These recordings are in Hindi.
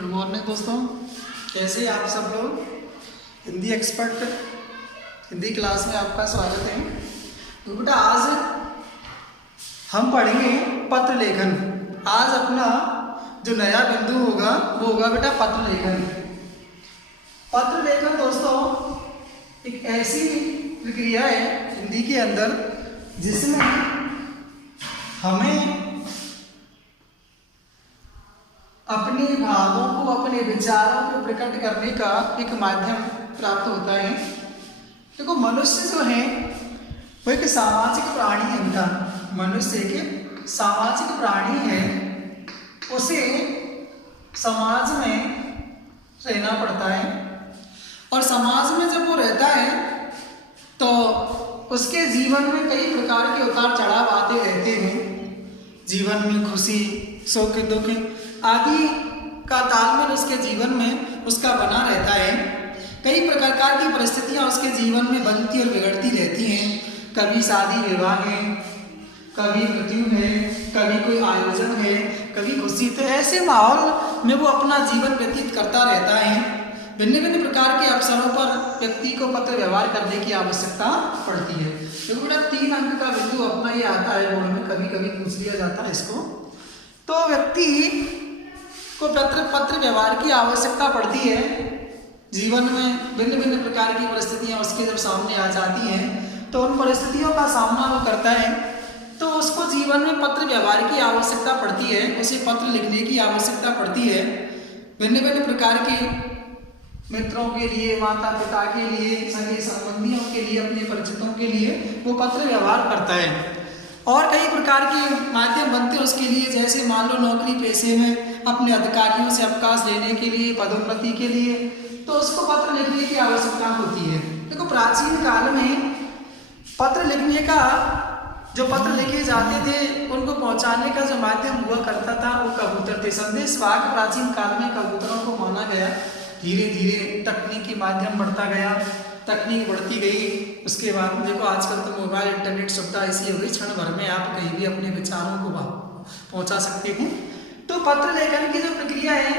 गुड मॉर्निंग दोस्तों, कैसे आप सब लोग। हिंदी एक्सपर्ट हिंदी क्लास में आपका स्वागत है। तो बेटा आज हम पढ़ेंगे पत्र लेखन। आज अपना जो नया बिंदु होगा वो होगा बेटा पत्र लेखन। पत्र लेखन दोस्तों एक ऐसी प्रक्रिया है हिंदी के अंदर जिसमें हमें अपने भावों को, अपने विचारों को प्रकट करने का एक माध्यम प्राप्त होता है। देखो मनुष्य जो है वो एक सामाजिक प्राणी है बेटा। मनुष्य एक सामाजिक प्राणी है, उसे समाज में रहना पड़ता है और समाज में जब वो रहता है तो उसके जीवन में कई प्रकार के उतार चढ़ाव आते रहते हैं। जीवन में खुशी, सुख, दुख आदि का तालमेल उसके जीवन में उसका बना रहता है। कई प्रकार की परिस्थितियां उसके जीवन में बनती और बिगड़ती रहती हैं। कभी शादी विवाह है, कभी मृत्यु है, कभी कोई आयोजन है, कभी खुशी। तो ऐसे माहौल में वो अपना जीवन व्यतीत करता रहता है। भिन्न भिन्न प्रकार के अवसरों पर व्यक्ति को पत्र व्यवहार करने की आवश्यकता पड़ती है। तो बेटा 3 अंक का बिंदु अपना ये आता है बोर्ड में, कभी कभी पूछ लिया जाता है इसको। तो व्यक्ति को पत्र व्यवहार की आवश्यकता पड़ती है। जीवन में भिन्न भिन्न प्रकार की परिस्थितियां उसके जब सामने आ जाती हैं तो उन परिस्थितियों का सामना वो करता है, तो उसको जीवन में पत्र व्यवहार की आवश्यकता पड़ती है। उसे पत्र लिखने की आवश्यकता पड़ती है। भिन्न भिन्न प्रकार के मित्रों के लिए, माता पिता के लिए, सगे संबंधियों के लिए, अपने परिचितों के लिए वो पत्र व्यवहार करता है। और कई प्रकार के माध्यम बनते हैं उसके लिए, जैसे मान लो नौकरी पेशे में अपने अधिकारियों से अवकाश लेने के लिए, पदोन्नति के लिए, तो उसको पत्र लिखने की आवश्यकता होती है। देखो प्राचीन काल में पत्र लिखने का, जो पत्र लिखे जाते थे उनको पहुंचाने का जो माध्यम हुआ करता था वो कबूतर थे। संदेश वाहक प्राचीन काल में कबूतरों को माना गया। धीरे धीरे तकनीकी माध्यम बढ़ता गया, तकनीक बढ़ती गई। उसके बाद में देखो आजकल तो मोबाइल इंटरनेट सुविधा ऐसी हो गई, क्षण भर में आप कहीं भी अपने विचारों को पहुंचा सकते हैं। तो पत्र लेखन की जो प्रक्रिया है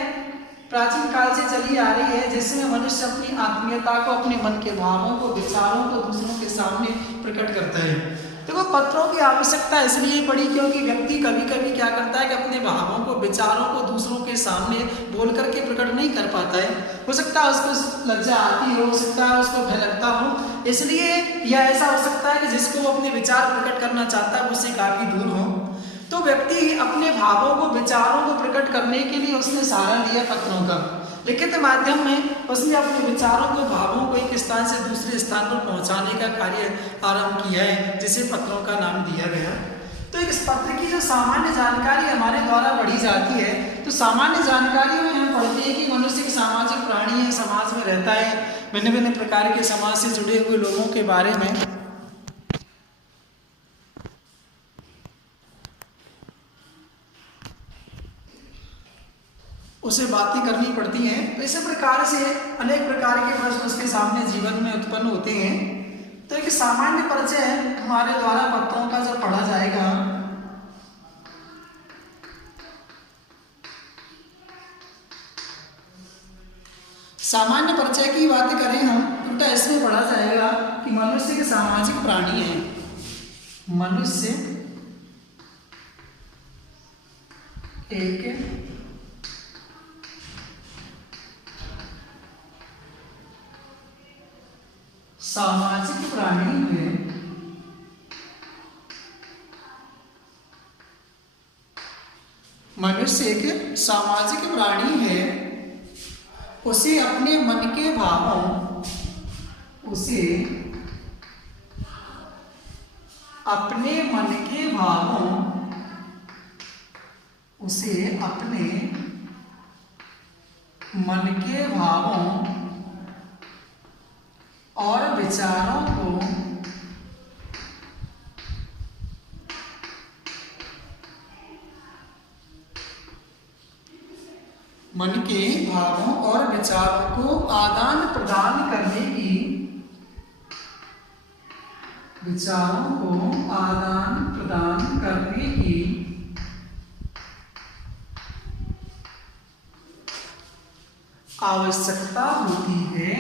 प्राचीन काल से चली आ रही है, जिसमें मनुष्य अपनी आत्मीयता को, अपने मन के भावों को, विचारों को दूसरों के सामने प्रकट करता है। देखो पत्रों की आवश्यकता इसलिए पड़ी क्योंकि व्यक्ति कभी कभी क्या करता है कि अपने भावों को, विचारों को दूसरों के सामने बोल करके प्रकट नहीं कर पाता है। हो सकता है उसको लज्जा आती हो सकता है उसको भय लगता हो, इसलिए या ऐसा हो सकता है कि जिसको वो अपने विचार प्रकट करना चाहता है उससे काफी दूर हो। तो व्यक्ति अपने भावों को, विचारों को प्रकट करने के लिए उसने सहारा लिया पत्रों का। लिखित माध्यम में उसने अपने विचारों को, भावों को एक स्थान से दूसरे स्थान पर पहुंचाने का कार्य आरंभ किया है, जिसे पत्रों का नाम दिया गया। तो इस पत्र की जो सामान्य जानकारी हमारे द्वारा पढ़ी जाती है, तो सामान्य जानकारी में हम पढ़ते हैं कि मनुष्य एक सामाजिक प्राणी है, समाज में रहता है। भिन्न भिन्न प्रकार के समाज से जुड़े हुए लोगों के बारे में उसे बातें करनी पड़ती हैं। तो इसी प्रकार से अनेक प्रकार के प्रश्न उसके सामने जीवन में उत्पन्न होते हैं। तो एक सामान्य परिचय हमारे द्वारा पत्रों का जो पढ़ा जाएगा, सामान्य परिचय की बात करें हम तो इसमें पढ़ा जाएगा कि मनुष्य एक सामाजिक प्राणी है। मनुष्य एक सामाजिक प्राणी है। मनुष्य एक सामाजिक प्राणी है। उसे अपने मन के भावों, उसे अपने मन के भावों, उसे अपने मन के भावों और विचारों को मन के भावों और विचारों को आदान प्रदान करने की, विचारों को आदान प्रदान करने की आवश्यकता होती है।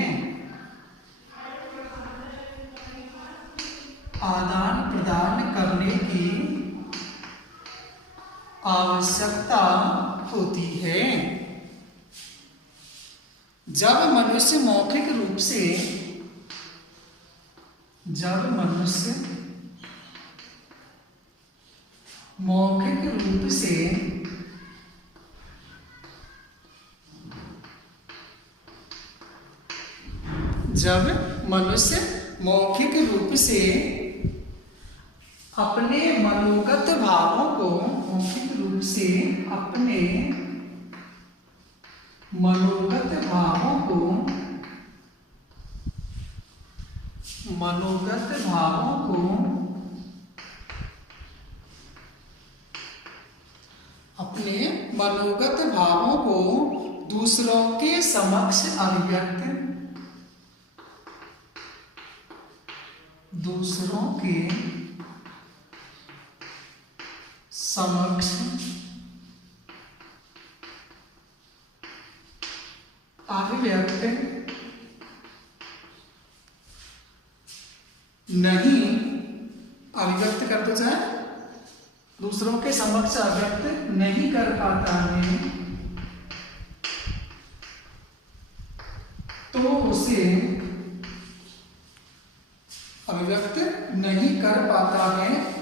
आदान प्रदान करने की आवश्यकता होती है। जब मनुष्य मौखिक रूप से मौखिक रूप से अपने मनोगत भावों को दूसरों के समक्ष अभिव्यक्त नहीं अभिव्यक्त कर तो चाहे दूसरों के समक्ष अभिव्यक्त नहीं कर पाता है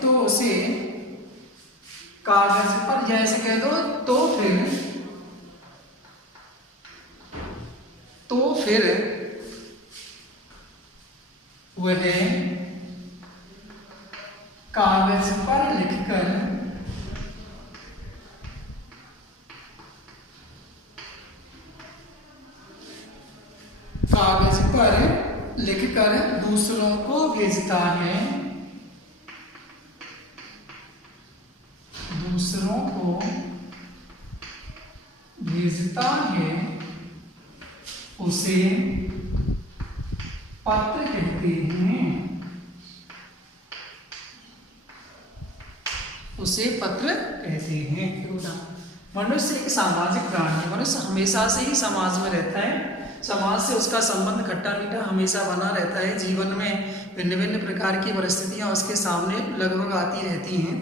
तो उसे कागज पर जैसे कह दो तो फिर वह कागज पर लिखकर दूसरों को भेजता है। उसे पत्र कहते हैं। मनुष्य एक सामाजिक प्राणी है। मनुष्य हमेशा से ही समाज में रहता है। समाज से उसका संबंध खट्टा मीठा हमेशा बना रहता है। जीवन में भिन्न भिन्न प्रकार की परिस्थितियां उसके सामने लगभग आती रहती हैं।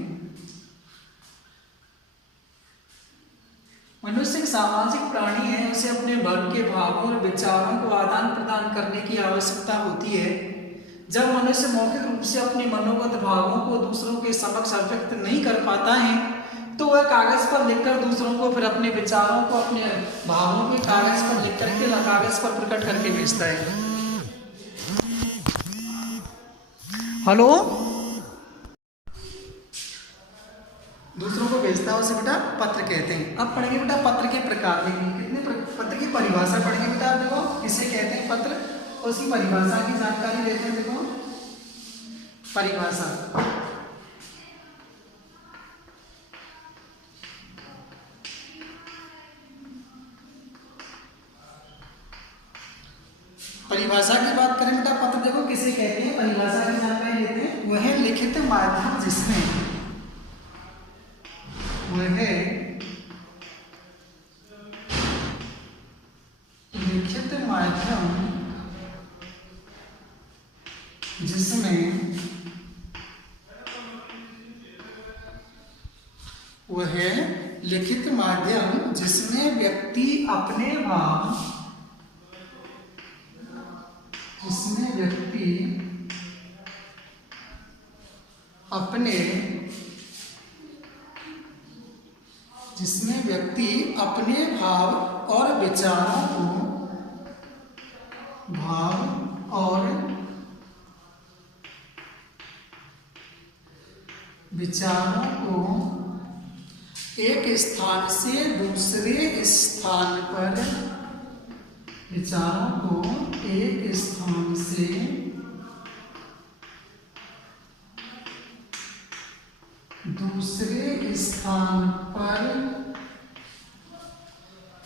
मनुष्य एक सामाजिक प्राणी है। उसे अपने मन के भावों और विचारों को आदान प्रदान करने की आवश्यकता होती है। जब मनुष्य मौखिक रूप से अपने मनोगत भावों को दूसरों के समक्ष अभिव्यक्त नहीं कर पाता है तो वह कागज पर लिखकर दूसरों को फिर अपने विचारों को अपने भावों को कागज पर लिख करके कागज पर प्रकट करके भेजता है। हेलो, दूसरों को भेजता है उसे बेटा पत्र कहते हैं। अब पढ़ेंगे बेटा पत्र के प्रकार। कितने पत्र की परिभाषा पढ़ेंगे बेटा। आप देखो किसे कहते हैं पत्र और उसकी परिभाषा की जानकारी लेते हैं। देखो परिभाषा की बात करें बेटा पत्र देखो किसे कहते हैं। परिभाषा की जानकारी लेते हैं। वह लिखित माध्यम जिसमें जिसमें व्यक्ति अपने भाव और विचारों को एक स्थान से दूसरे स्थान पर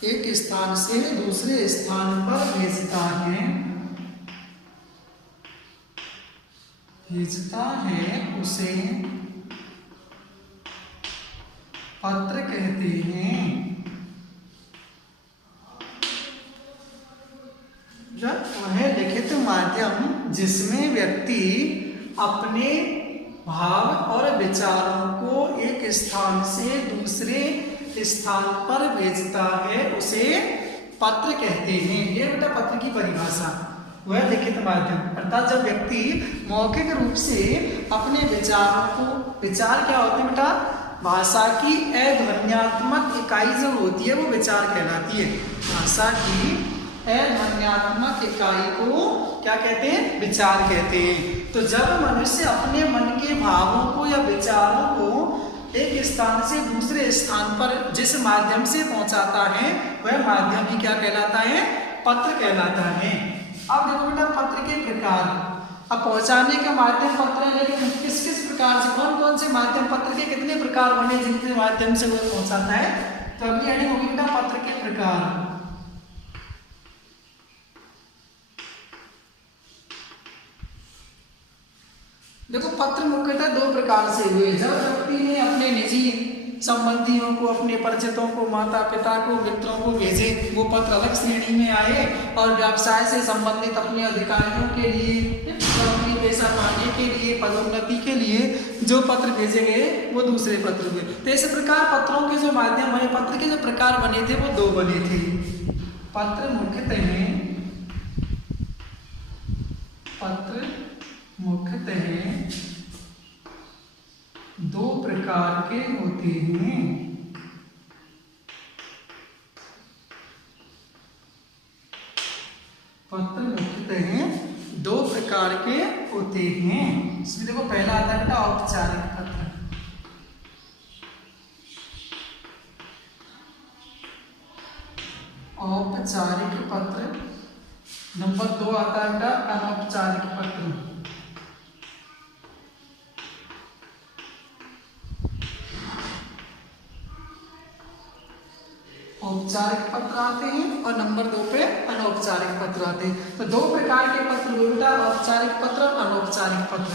एक स्थान से दूसरे स्थान पर भेजता है उसे पत्र कहते हैं। जिसमें व्यक्ति अपने भाव और विचारों को एक स्थान से दूसरे स्थान पर भेजता है उसे पत्र कहते हैं। ये बेटा पत्र की परिभाषा, वह लिखित माध्यम, अर्थात जब व्यक्ति मौखिक रूप से अपने विचारों को, विचार क्या होते हैं बेटा, भाषा की अध्वन्यात्मक इकाई जो होती है वो विचार कहलाती है। भाषा की अध्वन्यात्मक इकाई को क्या कहते हैं, विचार कहते हैं। तो जब मनुष्य अपने मन के भावों को या विचारों को एक स्थान से दूसरे स्थान पर जिस माध्यम से पहुंचाता है वह माध्यम ही क्या कहलाता है, पत्र कहलाता है। अब देखो बेटा पत्र के प्रकार, अब पहुंचाने का माध्यम पत्र है, लेकिन किस किस प्रकार से, कौन कौन से माध्यम, पत्र के कितने प्रकार बने जिनके माध्यम से वह पहुंचाता है। तो अगली हेडिंग होगी बेटा पत्र के प्रकार। देखो पत्र मुख्यतः दो प्रकार से हुए। जब व्यक्ति ने अपने निजी संबंधियों को, अपने परिचितों को, माता पिता को, मित्रों को भेजे, वो पत्र अलग श्रेणी में आए। और व्यवसाय से संबंधित अपने अधिकारियों के लिए, नौकरी पेशा पाने के लिए, पदोन्नति के लिए जो पत्र भेजे गए वो दूसरे पत्र हुए। तो इस प्रकार पत्रों के जो माध्यम है, पत्र के जो प्रकार बने थे वो दो बने थे। पत्र मुख्यतः दो प्रकार के होते हैं। पत्र मुख्यतः दो प्रकार के होते हैं। इसमें देखो पहला आता है औपचारिक पत्र। औपचारिक पत्र। नंबर 2 आता है अनौपचारिक पत्र। औपचारिक पत्र आते हैं और नंबर 2 पे अनौपचारिक पत्र आते हैं। तो दो प्रकार के पत्र होता है, औपचारिक पत्र और अनौपचारिक पत्र।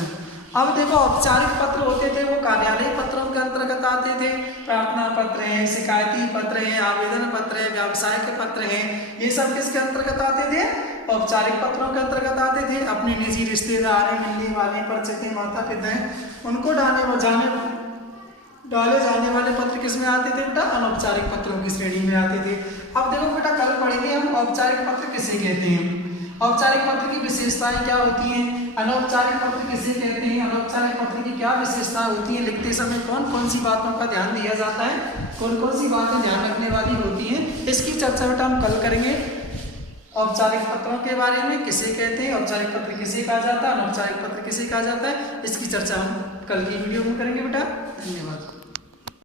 अब देखो औपचारिक पत्र होते थे वो कार्यालय पत्रों के अंतर्गत आते थे। प्रार्थना पत्र है, शिकायती पत्र है, आवेदन पत्र है, व्यवसायिक पत्र है, ये सब किसके अंतर्गत आते थे, औपचारिक पत्रों के अंतर्गत आते थे। अपने निजी रिश्तेदार हैं, मिलने वाले, परिचित, माता पिता हैं, उनको डाले जाने वाले पत्र किस में आते थे बेटा, अनौपचारिक पत्रों की श्रेणी में आते थे। अब देखो बेटा कल पढ़ेंगे हम औपचारिक पत्र किसे कहते हैं, औपचारिक पत्र की विशेषताएं क्या होती हैं, अनौपचारिक पत्र किसे कहते हैं, अनौपचारिक पत्र की क्या विशेषताएं होती हैं, लिखते समय कौन कौन सी बातों का ध्यान दिया जाता है, कौन कौन सी बातें ध्यान रखने वाली होती हैं, इसकी चर्चा बेटा हम कल करेंगे। औपचारिक पत्रों के बारे में किसे कहते हैं, औपचारिक पत्र किसे कहा जाता है, अनौपचारिक पत्र किसे कहा जाता है, इसकी चर्चा हम कल की वीडियो में करेंगे बेटा। धन्यवाद।